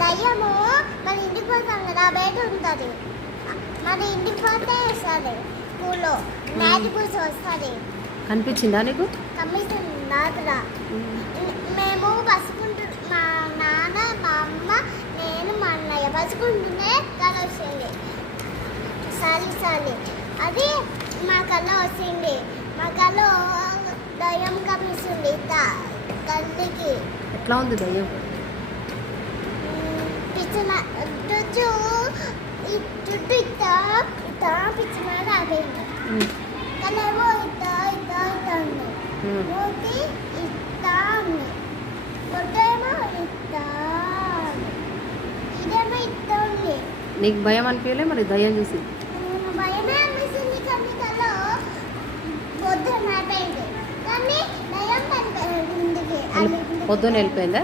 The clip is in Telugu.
దయ్యము మన ఇంటికి పోతాం కదా బయట ఉంటుంది. మన ఇంటికి పోతే వస్తుంది. స్కూల్లో మ్యాచ్ కూర్చొని వస్తుంది. కనిపించిందా నీకు? కమిషన్ రాదురా. మేము బస్సుకుంటు మా నాన్న మా అమ్మ నేను మా అన్నయ్య బస్సుకుంటూనే కళ వచ్చింది. సాలి అది మా కళ్ళ వచ్చింది. మా కళ్ళ దయ్యం కనిపిస్తుంది తల్లికి. ఎట్లా ఉంది దయ్యం? పిచ్చిన చుట్టూ ఇట్లా పిచ్చిన రాబోయింది. కళ్ళేమో ఇట్లా ఉంది. మూతి ఇట్లా ఉంది. పొట్టేమో ఇట్లా ఇదేమో ఇట్లా ఉంది. నీకు భయం అనిపించలే మరి దయ్యం చూసి? భయమే అనిపిస్తుంది. కానీ కల్లో పొద్దున అయిపోయింది. కానీ దయ్యం కనిపించింది. పొద్దున వెళ్ళిపోయిందా?